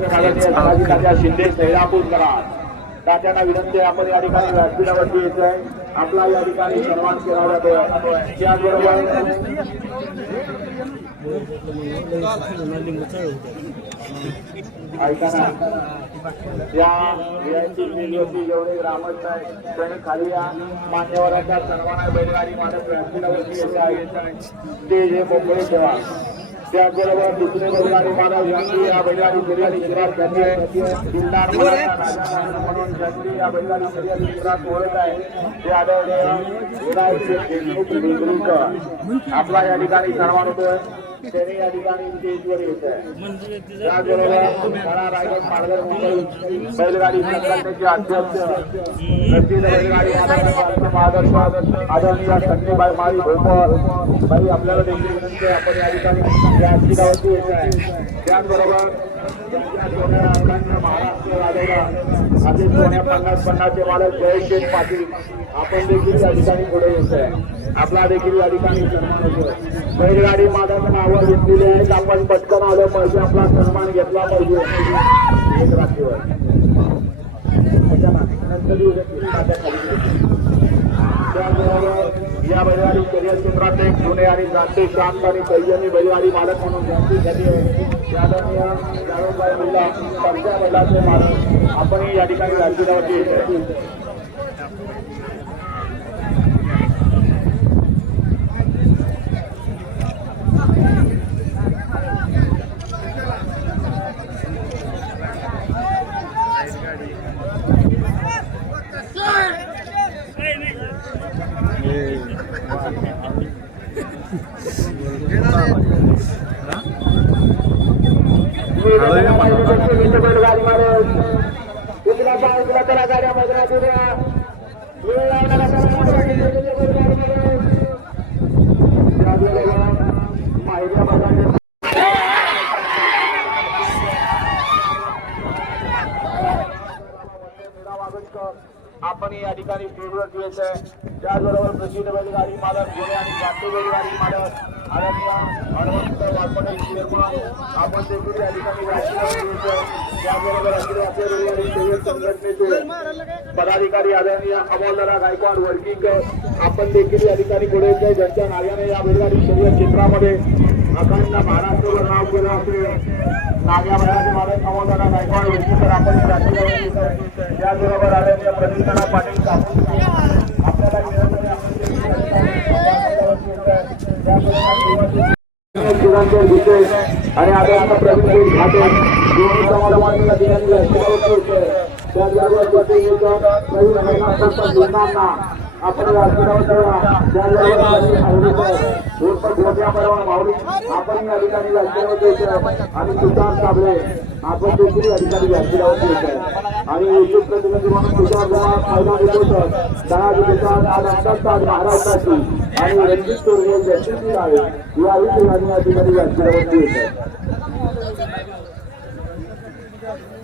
शिंदे सैरापूर करा तात्यांना विनंती आहे आपण या ठिकाणी व्यासपीठावरती यायचंय आपला या ठिकाणी सन्मान केला जातोय त्याचबरोबर ऐका ना या व्हीआयपी जेवढे ग्रामस्थ आहेत त्यांनी खाली या मान्यवरांचा सन्मान बैलगाडी मालक व्यासपीठावरती यायचं ते जे मोकळे ठेवा त्याचबरोबर दुसरे बैलगाडी मालक यांनी या बैलगाडी शर्यती सुरुवात करते म्हणून ज्यांनी या बैलगाडी शर्यती सुरुवात ओळख आहे ते आढळले आपला या ठिकाणी सन्मान होतोय त्यांनी या ठिकाणी स्टेजवर येत आहे त्याचबरोबर रायगड पालघर मुंबई बैलगाडी संघटनेचे अध्यक्ष प्रसिद्ध बैलगाडी मालक आदरणीय संजयबाई माळी भोपर बाई आपल्याला देखील विनंती आहे आपण या ठिकाणी व्यासपीठावरती येत आहे त्याचबरोबर महाराष्ट्र राजाला असे 50-50चे मालक जयशेठ पाटील आपण देखील या ठिकाणी पुढे येत आहे आपला देखील या ठिकाणी सन्मान होतोय बैलगाडी मालक नावं घेतलेली आहेत आपण पटकन आलं पाहिजे आपला सन्मान घेतला पाहिजे एक रात्रीवर या बैलगाडी करिअर क्षेत्रात एक जुने आणि जाणते शांत आणि संयमी बैलगाडी मालक म्हणून जास्तीत जास्त बैलाचे मालक आपणही या ठिकाणी व्यासपीठावरती येत आहे बैलगाडी मालक इथला पाहिजे त्याला गाड्या मैदानात उद्या वेळ लावणारा आपण या ठिकाणी स्टेजवर यायचं आहे त्याचबरोबर प्रसिद्ध बैलगाडी मालक जुने आणि जाणते बैलगाडी मालक हनुमंत वाघमोडे आपण देखील या ठिकाणी त्याचबरोबर आपल्या बैलगाडी शर्यत संघटनेचे पदाधिकारी आदरणीय अमोलदादा गायकवाड वर्किंग आपण देखील या ठिकाणी पुढे येत ज्यांच्या नावाने या बैलगाडी शर्यत क्षेत्रामध्ये अखंड महाराष्ट्रभर नाव केलं असेल नाग्या बैलाचे मालक अमोलदादा गायकवाड वर्किंग आपण त्याचबरोबर आदरणीय प्रतिष्ठाना पाटील आपल्याला आणि आदरणीय प्रवीण घाटे आपण आपण या ठिकाणी आणि तुषार साबळे आपण देखील या ठिकाणी व्यासपीठावरती येत आहे आणि विशेष प्रतिनिधी म्हणून तुषार महाराष्ट्राची आणि रणजित चोरगे ज्यांची आहे याही ठिकाणी या ठिकाणी व्यासपीठावरती येत आहे